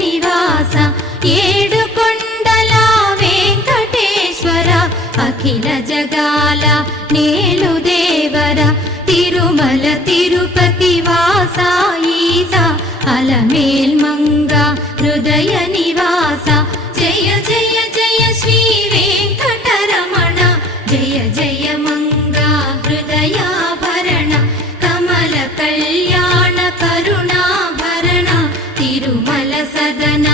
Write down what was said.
నివాస ఏడుకొండల వెంకటేశ్వర అఖిల జగాల నేలు దేవర తిరుమల తిరుపతి వాస ఈస అలమేల్మంగ హృదయ నివాస జయ జయ జయ శ్రీ వెంకటరమణ జయ జయ మంగ హృదయాభరణ కమల కళ్యాణ కరుణాభరణ తిరుమల సదన